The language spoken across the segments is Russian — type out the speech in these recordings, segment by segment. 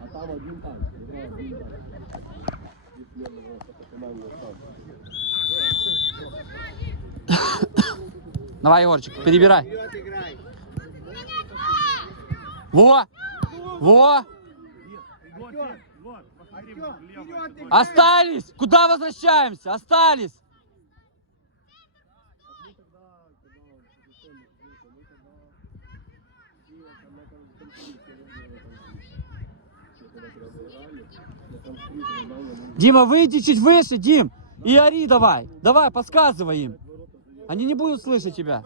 А там один танк. Давай, Егорчик, перебирай. Во! Во! Остались! Куда возвращаемся? Остались! Дима, выйди чуть выше, Дим! И ори давай! Давай, подсказывай им! Они не будут слышать тебя.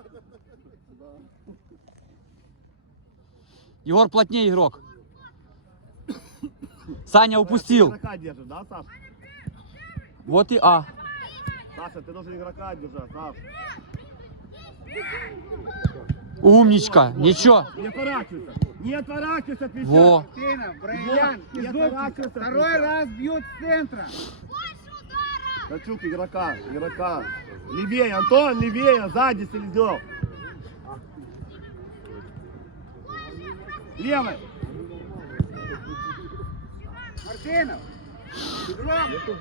Егор плотнее игрок. Саня упустил. Да, Саш? Вот и А. Саша, ты должен игрока держать, Саш. Умничка. Ничего. Не. Не отворачивайся от мяча. Во. Мартынов, Брайлян, Вот, я Изотчик. таракался, Второй раз бьют с центра. Качук, игрока, игрока. Левее, Антон, левее, сзади Селезнев. Левый. Мартынов. Беглов.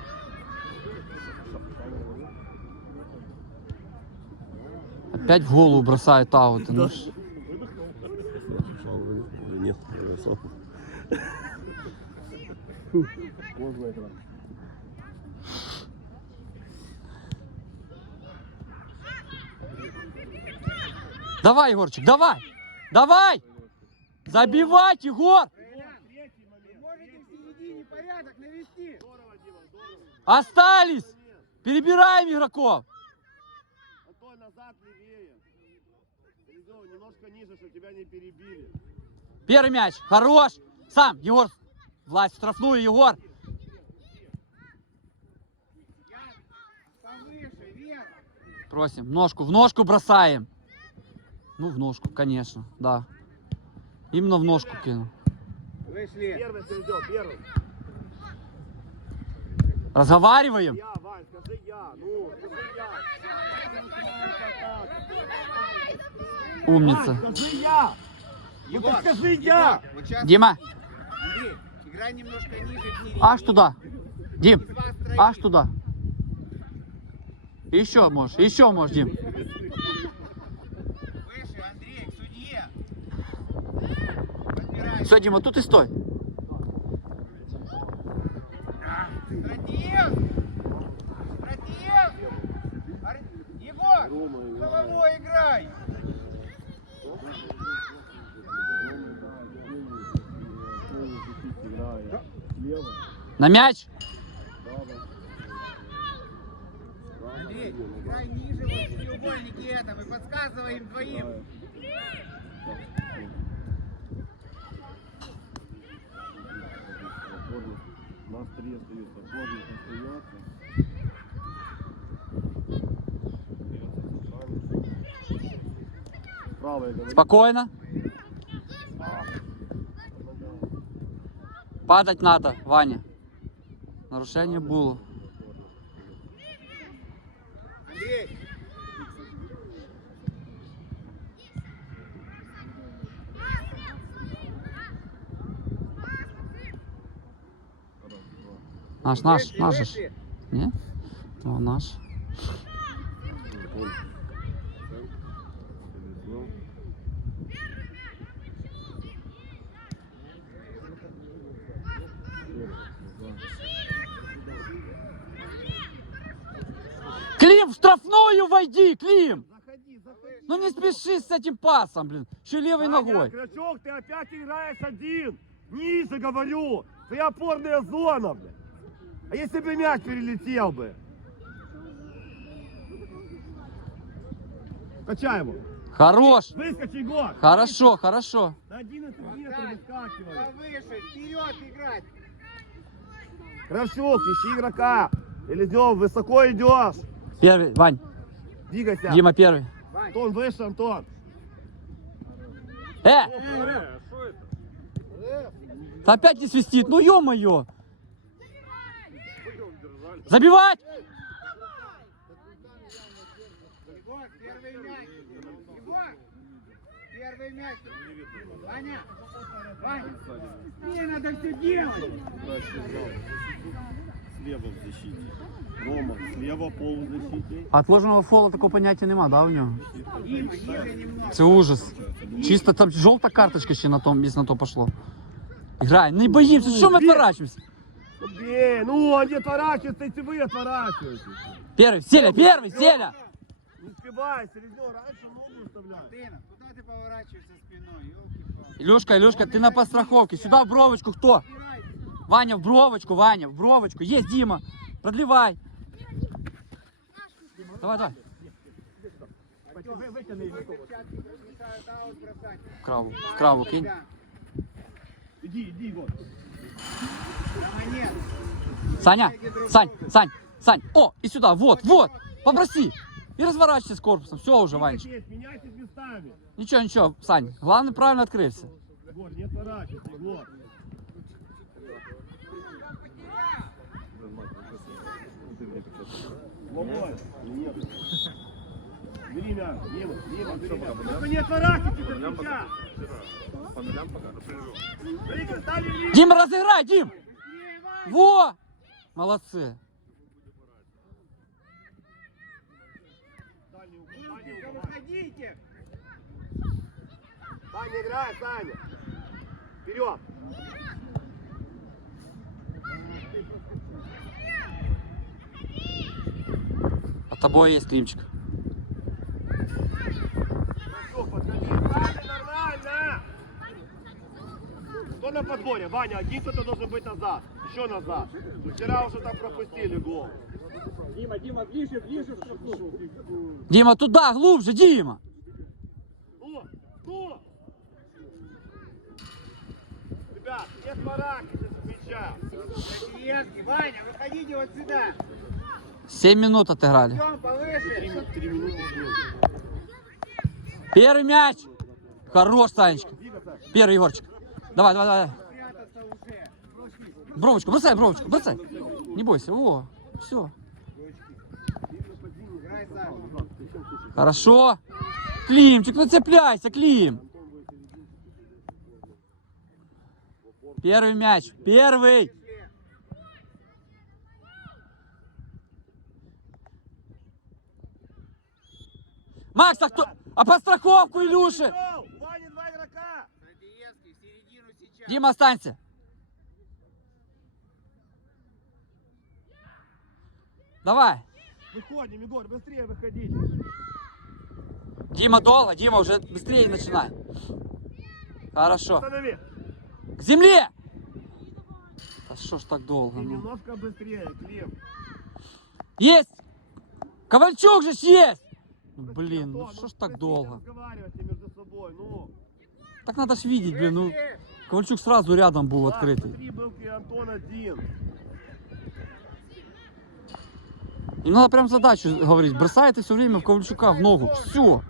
Опять в голову бросает ауты. Ну, Давай, Егорчик, давай! Давай! Забивать, Егор! Остались! Перебираем игроков! Антон, назад левее. Немножко ниже, чтобы тебя не перебили. Первый мяч. Хорош! Сам, Егор. Власть в штрафную, Егор. Просим. Ножку. В ножку бросаем. Ну, в ножку, конечно. Да. Именно в ножку кину. Вышли. Первый первый. Разговариваем. Я, Вань, скажи я. Ну, скажи я. Умница. Ну, ты скажи я. Вот сейчас, Дима, Андрей, играй немножко ниже аж туда. Дим, аж туда. Еще можешь, еще можешь, Дим. Выше, Андрей, к судье. Подбирай. Все, Дима, тут и стой. Стратег! Стратег! Ар- Егор! Головой играй! Левый. На мяч. Спокойно. Падать надо, Ваня. Нарушение было. Наш, наш, наш. же ж. вышли. Не? О, наш. Клим, в штрафную войди, Клим! Заходи, заходи. Ну не спеши с этим пасом, блин. Еще левой ногой. Крачок, ты опять играешь один. Ниже говорю. Твоя опорная зона, блядь. А если бы мяч перелетел бы? Качай его. Хорош. Выскочи, Егор. Хорошо, хорошо. На 11 метров выскакивай. Повыше, вперед играть. Кравчук, ищи игрока. Селезнев, высоко идешь. Первый, Вань. Двигайся. Дима первый. Вань, Антон, выше, Антон. Э! Да Опять не свистит, ну ё-моё! Забивать! Первый мяч. Ваня! Ваня! Мне надо все делать! Слева в защите. Рома, слева полузащите. Отложеного фола такого поняття нема, да, у нього? Це ужас. Чисто там жовта карточка ще на том, якщо на то пошло. Грай, не боїмося, що ми отворачуємося? Бей, ну они отворачиваются, если вы отворачиваетесь. Первый, Селя, первый, Селя! Не успевай, Селезнёв, раньше ногу вставляй. Дина, куда ты поворачиваешься спиной? Илюшка, ты на подстраховке. Сюда в бровочку кто? Ваня, в бровочку, Ваня, в бровочку. Есть Дима. Продлевай. Давай, давай. В краву, в краву кинь. Иди, иди, вот. Саня, Сань, Сань, Сань. О, и сюда, вот, вот. Попроси. И разворачивайся с корпусом. Все уже, местами. Ничего, ничего, Сань. Главное, правильно открылся. Егор, не отворачивайся, Егор. Ломай. Бери мяч, Дима, Дима, бери мяч. Только не отворачивайтесь от мяча. Как стали линию. Дима, разыграй, Дим. Во! Молодцы. Выходите. Саня, играй, Саня. Вперед. От тобой есть Климчик. Кто на подборе? Ваня, один кто-то должен быть назад. Еще назад. Вчера уже там пропустили гол. Дима, Дима, ближе, ближе в Дима, туда, глубже, Дима. Ну, ну! Ребят, не отворачивайтесь от мяча. Ваня, выходите вот сюда. Семь минут отыграли. Первый мяч. Хорош, Санечка. Первый, Егорчик. Давай, давай, давай. Бровочку, бросай, бровочку, бросай. Не бойся, о, все. Хорошо. Климчик, ну цепляйся, Клим. Первый мяч, первый. Макс, а кто? А подстраховку, Илюши. Гол! Ваня, два игрока! Дима, останься. Давай. Выходим, Егор, быстрее выходите. Дима долго, Дима уже быстрее начинай. Хорошо. Останови. К земле! А что ж так долго? И ну? немножко быстрее, Клим. Есть! Ковальчук же есть! Ну, Прости, Блин, ну Антон, что ж так простите, долго? разговаривайте между собой, ну. Так надо ж видеть, блин, ну. Ковальчук сразу рядом был Да, открытый. Смотри, был и Антон один. Им надо прям задачу говорить. Бросайте все время в Ковальчука в ногу. Все.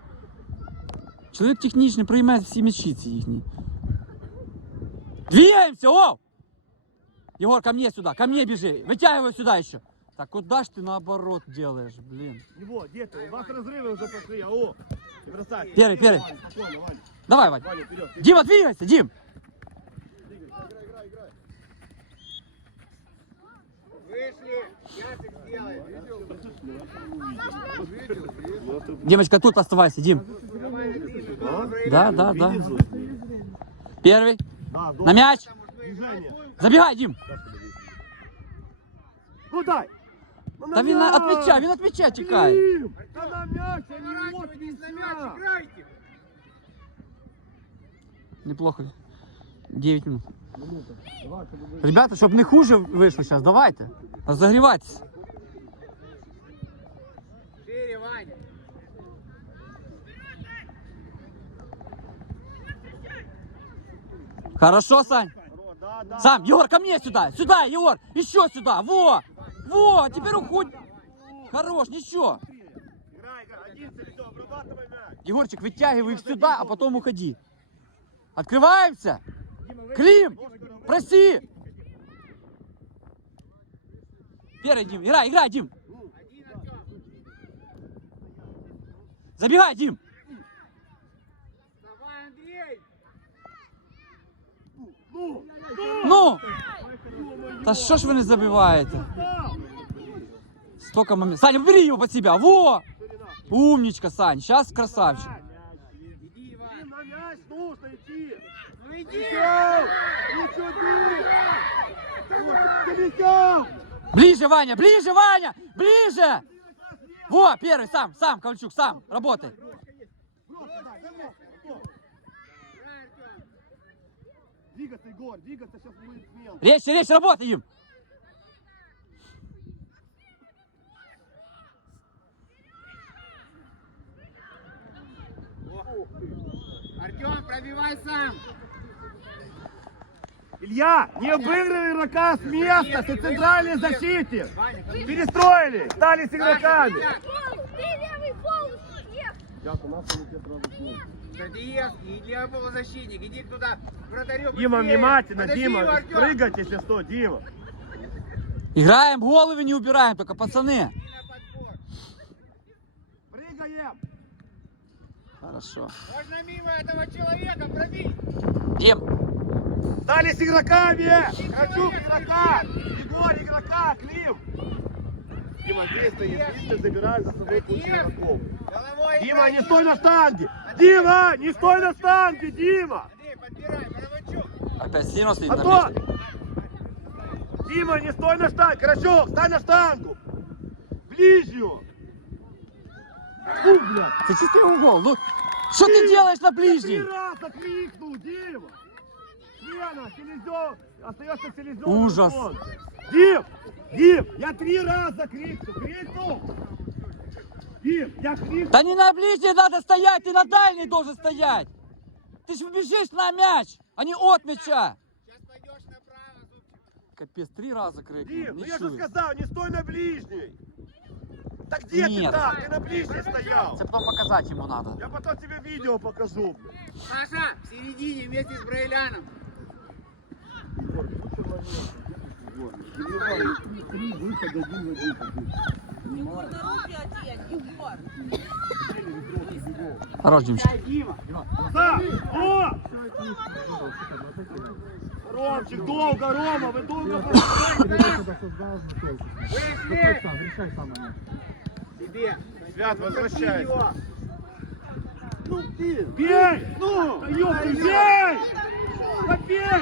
Человек техничний приймає всі м'ячі ці їхні. Двигаемся, о! Егор, ко мне сюда, ко мне бежи. Вытягивай сюда еще. Так куда ж ты наоборот делаешь, блин? Его, дети, у вас разрывы уже пошли, ау. Бросай. Первый, первый. Ваня, спокойно, Ваня. Давай, Вань. Ваня, вперед. Дима, двигайся, Дим. Вышли. Ясик сделай. Димочка, тут оставайся, Дим. Да, да, да. Первый. На мяч. Забегай, Дим. Ну дай. Ну, на Та він на- мяч. от м'яча, він от м'яча тікає. Клим, Та на мяч, а не от Поворачивайтесь на мяч, мяча. играйте. Неплохо. 9 минут. Ребята, щоб не хуже вийшло зараз, давайте. Розогрівайтеся. Шире, Ваня. Хорошо, Сань. Здорово, Да, да. Сам, Егор, ко мне сюда. Сюда, Егор. Еще сюда. Во. Во, теперь уходь. Хорош, ничего. Егорчик, вытягивай их сюда, а потом уходи. Открываемся. Клим, проси. Первый, Дим. Играй, играй, Дим. Забегай, Дим. Ну! Та що ж ви не забиваєте? Столько моментов. Саня, бери его под себя. Во! Умничка, Сань. Сейчас красавчик. Ближе, Ваня, ближе, Ваня! Ближе! Во, первый, сам, сам, Ковальчук, сам, работай. Играй, Артем. Двигаться, Егор, двигаться, сейчас будет смело. Резче, резче, работай им. Артем, пробивай сам! Илья, не обыгрывай игрока с места, ты центральной защите! Перестроили! Стали с игроками! Ты левый пол, нет. Стратиевский, и левый полузащитник, иди туда, вратарю. Дима, внимательно, Подожди Дима, его, прыгать, если что, Дима. Играем, головы не убираем, только пацаны. Прыгаем! Хорошо. Можно мимо этого человека пробить. Дим, Стали с игроками! Хочу игрока! Егор, игрока, Клим! Дима, здесь стоит, здесь за собой кучу игроков. Головой Дима, не стой на штанге! Дима, не стой на штанге, Дима! Опять сильно стоит на Антон! месте. Дима, не стой на штанге! Карачок, стань на штангу! Ближе его! Фу, блядь! Ты чистый угол. Ну, что ты делаешь на Три ближней? раза крикнул, Дима! Лена, селезен, остается селезен. Ужас. Дим, Дим, я три раза крикнул, крикнул! Да не на ближней надо стоять, ты на дальней должен стоять. Ты же бежишь на мяч, а не от мяча. Сейчас пойдешь направо, зубчик. Капец, три раза. Дим, ну я же сказал, не стой на ближней! Так где ты Нет. там? Ты на ближней стоял! Это потом показать ему надо. Я потом тебе видео покажу. Саша, в середине вместе с Брайляном. Хорош, Димчик. Да! О! Ромчик, долго, Рома, вы долго Вышли! Себе. Свят, возвращайся. Его. Ну ты! Бей! Ну! Да ёпта, бей! Да бей!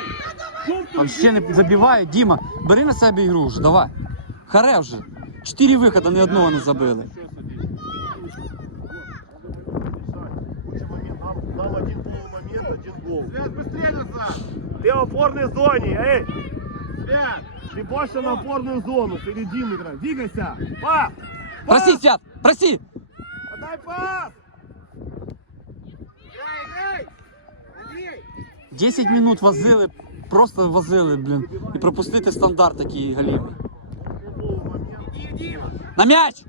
Ёпта, Вообще не бей! забиває. Діма, бери на себе ігру вже, давай. Харе вже. Чотири виходи, ні одного не забили. Лучший момент. Нам, нам один полумомент, один гол. Свят, быстрее назад! Ты в опорной зоне, эй! Свят! Ты больше на опорную зону, середину играй. Двигайся! Пас! Проси, Свят, проси! Подай пас! Играй, играй! Андрей! 10 минут возили, просто возили, блін. І пропустити стандарт такий галімий. На м'яч!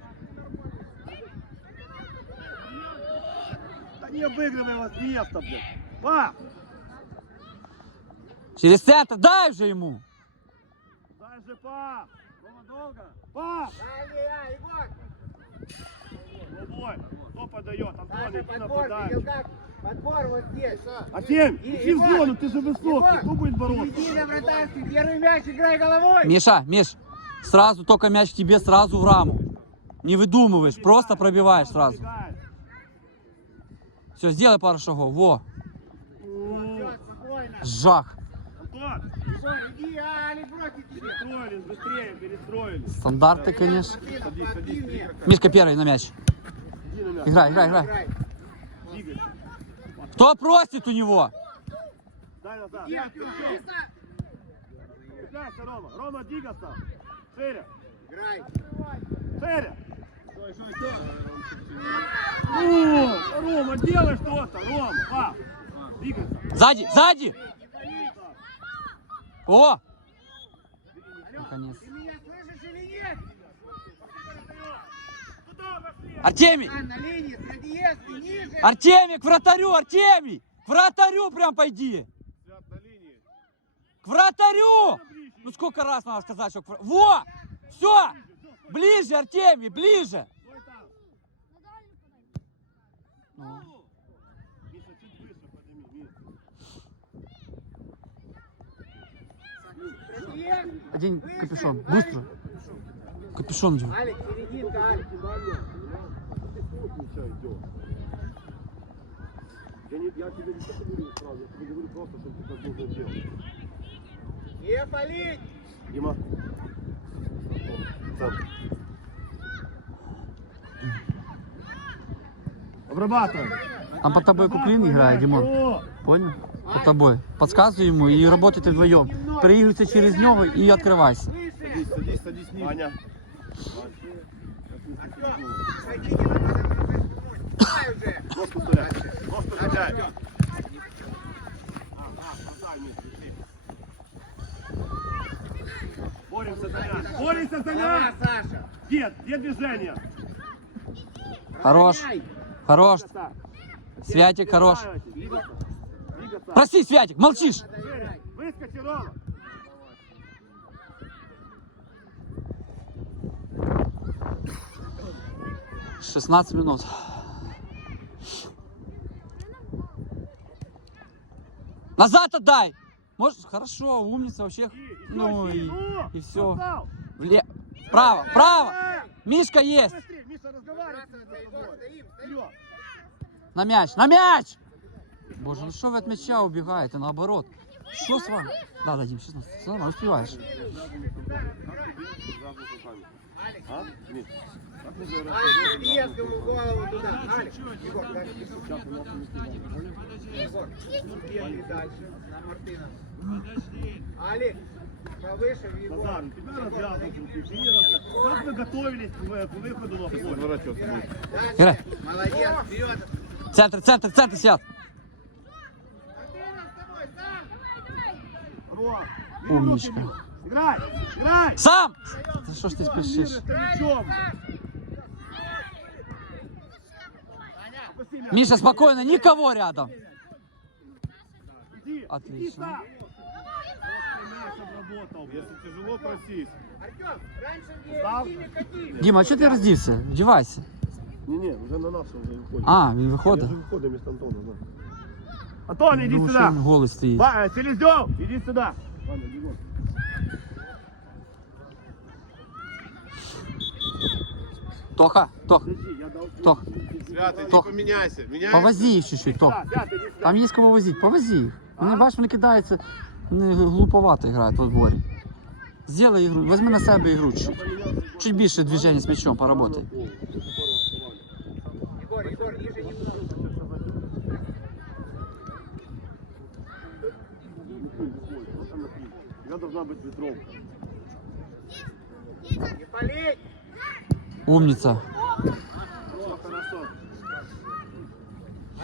Да не обыгрывай вас место, блядь. Пас! Через центр, дай вже йому! Дай же пас! Рома, долго? Пас! Ай, ай, Егор! Голубой! Кто подает? Антон, иди как? Подбор вот здесь. Артем, иди в зону, ты же высокий. Кто будет бороться? Иди на вратарский, первый мяч, играй головой! Миша, Миш, сразу только мяч тебе, сразу в раму. Не выдумываешь, просто пробиваешь сразу. Все, сделай пару шагов. Во, жах. Стандарты, конечно. Мишка первый на мяч. Играй, играй, играй. Кто просит у него? Дай назад. Рома. Рома, двигаться. Шире, Играй. шире. Ну, Рома, делай что-то, Рома. Пас. Двигайся. Сзади, сзади! О! Наконец. Ты меня слышишь или нет? Туда пошли. Артемий! А, на линии, Страдиевский, ниже. Артемий, к вратарю, Артемий! К вратарю прям пойди! К вратарю! Ну сколько раз надо сказать, что Во! Все! Ближе, Артемий, ближе! Ну. Одень капюшон. Быстро. Капюшон одень. Алик, серединка, Алик. Я, не, я тебе не то, что говорю сразу, я тебе говорю просто, чтобы ты так должен делать. Не палить! Дима. Сам. Обрабатываем. Там под тобой Куклин играет, Димон. Понял? Под тобой. Подсказывай ему и работайте вдвоем. Переигрывайте через него и открывайся. Садись, садись, садись, ниже. Аня. Ножку вставляй. Ножку вставляй. Боремся за мяч. Боремся за Давай, мяч. Саша! Дед, где движение? Хорош. Хорош. Святик, хорош. Прости, Святик, молчишь. Выскочи, Рома. 16 минут. Назад отдай! Можешь? Хорошо, умница вообще. И, Ну сильно. и, Ну, и все. Вле... Право, право! Э, Мишка есть! На мяч, на мяч! Боже, ну что вы от мяча убегаете, наоборот? Что с вами? Да, да, Дим, 16. Все нормально, успеваешь. А? Нужно играть? Алик, Киевскому голову туда. Алик, Егор, дальше. Егор, Киевский дальше. На Мартына. Алик, повыше в Егор. Назар, тебя развязывают развязываешь. Как мы готовились к выходу на поле? Играй. Молодец, вперед. Центр, центр, центр, сядь. Мартына с тобой, сам. Ром, Умничка. Играй, играй. Сам! Да что ж ты спешишь? С мячом. Опусти мяч. Миша, спокойно, никого рядом. Иди, Отлично. иди сам. Мяч обработал. Если тяжело, просись. Артем, раньше Встал. в Киеве кати. Дима, а что ты раздевся? Вдевайся. Не-не, уже на нас уже выходит. А, він Я виходить. же выходим вместо Антона, да. Антон, иди Думаю, що сюда. він голий стоїть. Ва- э, Селезнев, иди сюда. Ладно, бегом. Тоха, Тох, Подожди, я дал... Тох, Святый, не Тох. поменяйся. Меняйся. повози їх чуть-чуть, Тох. Да, Свят, иди сюда. Там є кого возити, повози їх. Вони, бачиш, вони кидаються, вони глуповато грають у дворі. Сделай ігру, візьми на себе ігру чуть. Чуть більше движення з м'ячом поработай. Егор, Егор, ниже немного. Я должна быть ветровка. Не палить. Хорошо.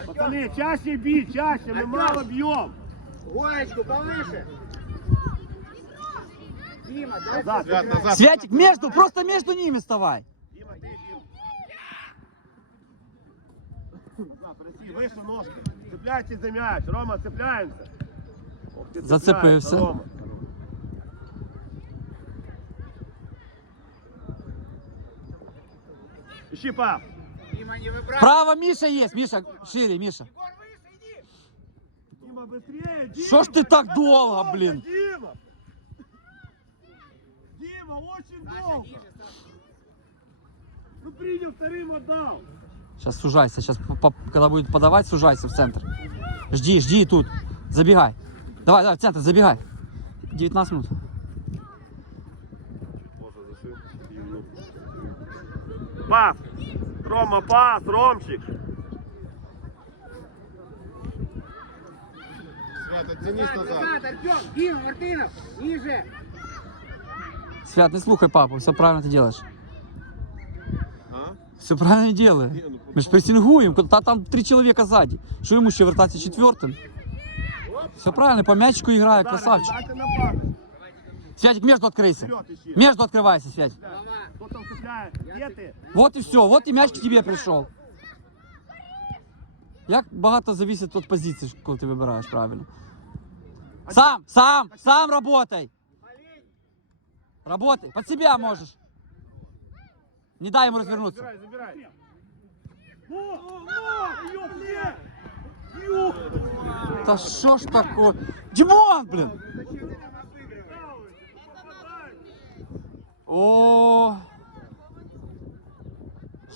Пацаны, чаще бить, чаще, мы мало бьем. Гоечку повыше. Дима, дай Назад, сыграть. назад. Святик, между, просто между ними вставай. Дима, ты. Назад, выше ножки. Цепляйтесь за мяч. Рома, цепляемся. Ох, ты цепляешься, Рома. Дима, не выбрасывай. Право Миша є, Миша, шире, Миша. Дима, быстрее. Дима, Що ж ти так долго, блін? Дима. Дима, очень долго. Ну принял вторым, отдал. Сейчас сужайся, сейчас когда будет подавать, сужайся в центр. Жди, жди тут. Забегай. Давай, давай, в центр, забегай. 19 минут. Пас. Рома, пас, Ромчик. Свят, оттянись Назад, назад. назад, Артем. Дима, Мартынов, ниже. Свят, не слухай папу, все правильно ты делаешь. А? Все правильно делаю. Ні, ну, Ми ж пресингуємо, та там три чоловіка ззаді. Що йому ще вертатися четвертим? Все правильно, по мячику грає, красавчик. Дайте на пас. Святик, между откройся. Вперед ищи. Между открывайся, Святик. Голова. Кто там цепляет? Где ты? Вот і все, вот і мяч к тебе прийшов. Як багато зависить від позиції, коли ти вибираєш правильно. Сам, сам, сам работай. Работай, под себя можешь. Не дай ему развернуться. Забирай, забирай. О, о, о, ёп, где? Ёп. Да что ж такое? Димон, блин! О!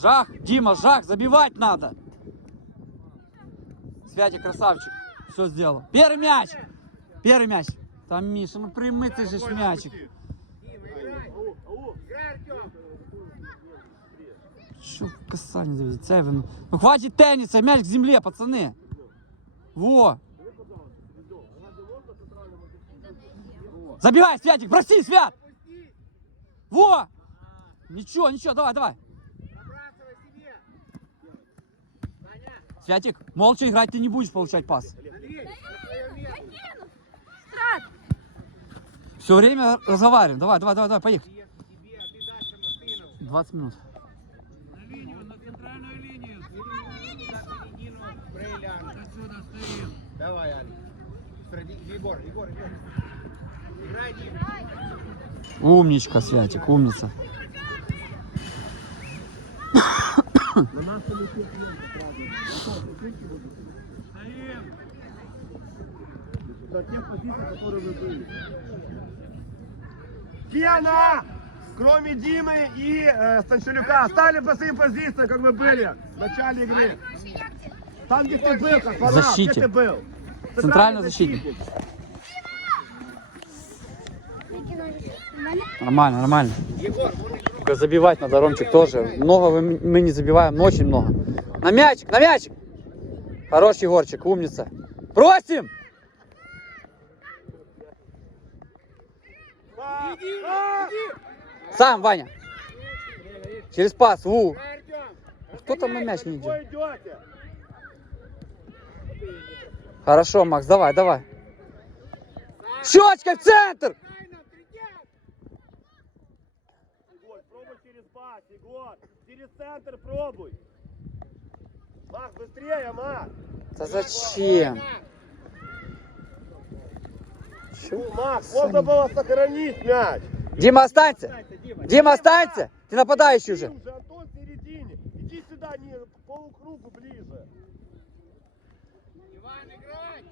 Жах, Дима, жах, забивать надо. Святик, красавчик. Все сделал. Первый мяч. Первый мяч. Там Миша, ну прими ты же мячик. Що в касання завезти? Це він. Ну хватить тенниса, мяч к земле, пацаны. Во. Забивай, Святик, проси, Свят. Во. Ничего, ничего, давай, давай. Святик, молча играть ты не будешь получать пас. Все время разговариваем. Давай, давай, давай, давай, поехали. Тебе, тебе, а ты дальше Мартынову. 20 минут. Давай. Сради- Егор, Егор, Егор. Играй, Дим. Умничка, Святик, умница. На тех позициях, которые вы были. Гена! Кроме Димы и э, Станчелюка, остали по своим позициям, как вы были в начале игры. Там, где ты был, как Защите. где ты был? Центральный защитник. Нормально, нормально. Игрок. Забивать надо, Ромчик, тоже. Много мы не забиваем, но очень много. На мячик, на мячик! Хорош, Егорчик, умница. Просим! Сам, Ваня. Через пас, у. Кто там на мяч не идет? Хорошо, Макс, давай, давай. Щечкой в центр! Дай нам, тридцать. Егор, пробуй пас, Егор. Через центр пробуй. Макс, быстрее, Макс. Да зачем? Чё? Ну, Макс, можно было сохранить мяч. Дима, останься! Останься, Дима. Дима, останься! Ты нападающий уже. Уже Антон в середине. Иди сюда, не по полукругу ближе. Иван, играй.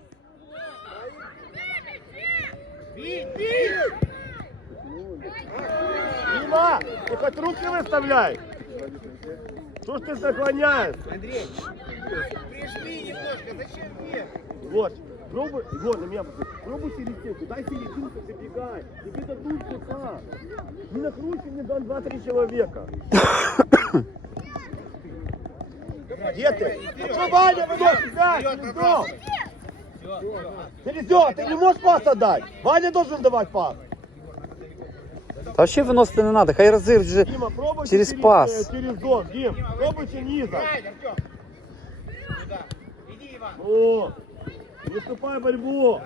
Бей, бей. Дима, ты хоть руки выставляй. Что ж ты наклоняешь? Андрей, прижми немножко, зачем вверх? Вот, пробуй, Егор, на меня. Пробуй серединку, дай серединку, забегай. Тебе дадут часа. Не накручивай мне там 2-3 человека. Где ты? А что, Ваня, выносит все. Серездёв, ты не можешь пас отдать? Ваня должен давать пас. Та вообще виносити не надо, хай розривать вже. Дима, пробуй Через через, пас. э, через зон. Дим, пробуйте низом. Играй, Артем. Сюда. Иди, Иван. О, не вступай в борьбу.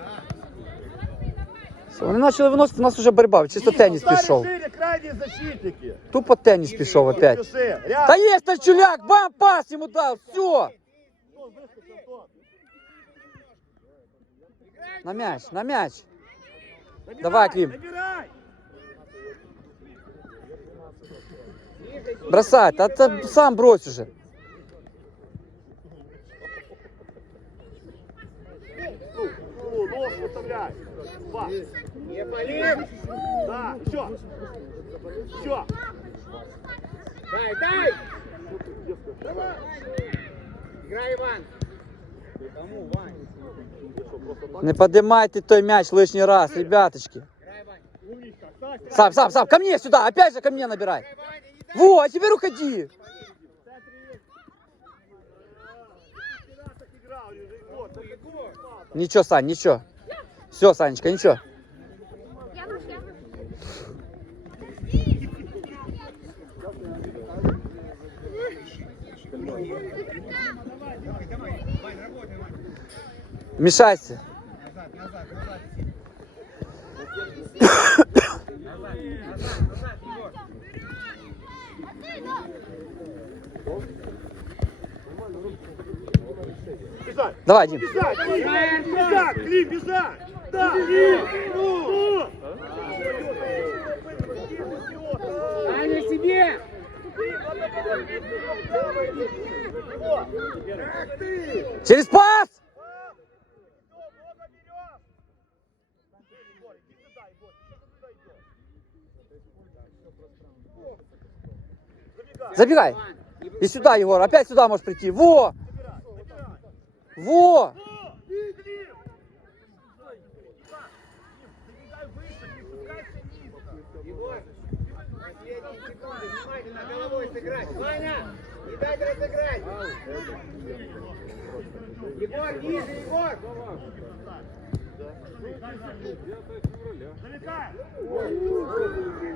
Все, вони почали виносити, у нас вже боротьба, чисто теніс Стали пішов. шире крайние защитники. Тупо теніс пішов опять. Пиши. Та Рядом. є Старчуляк, бам, пас йому дав, все. Антон, выскочи, Антон. На м'яч, на м'яч. Набирай, Давай, Клим. Набирай. Бросай, та, та сам брось уже. Нож выставляй. Два. Не пали. Да, еще. Еще. Дай, дай. Играй, Иван. Кому, Вань? Не поднимайте той мяч лишний раз, ребяточки. Играй, Вань. Умничка. Ставь, ставь. Сам, сам, сам, ко мне сюда, опять же ко мне набирай. Во, а теперь уходи. Ничего, Сань, ничего. Все, Санечка, ничего. Мешайся. Назад, назад, назад. Назад, назад, назад, Егор. Бежать. Давай, Дим. Бежать. Бежать, бежать. Да, Клим. Ну. Аня, себе! Через пас! Забегай. И сюда, Егор. Опять сюда можешь прийти. Во! Во! Егор, ниже, Егор.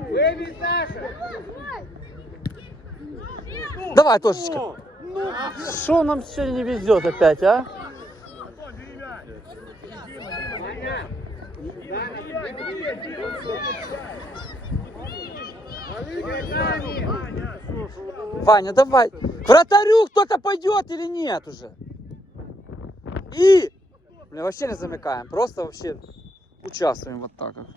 Выбей, Саша. Давай, Тошечка. Что нам сегодня не везет опять, а? Ваня. Давай. К вратарю кто-то пойдет или нет уже? И... Бля, вообще не замыкаем. Просто вообще участвуем в атаках.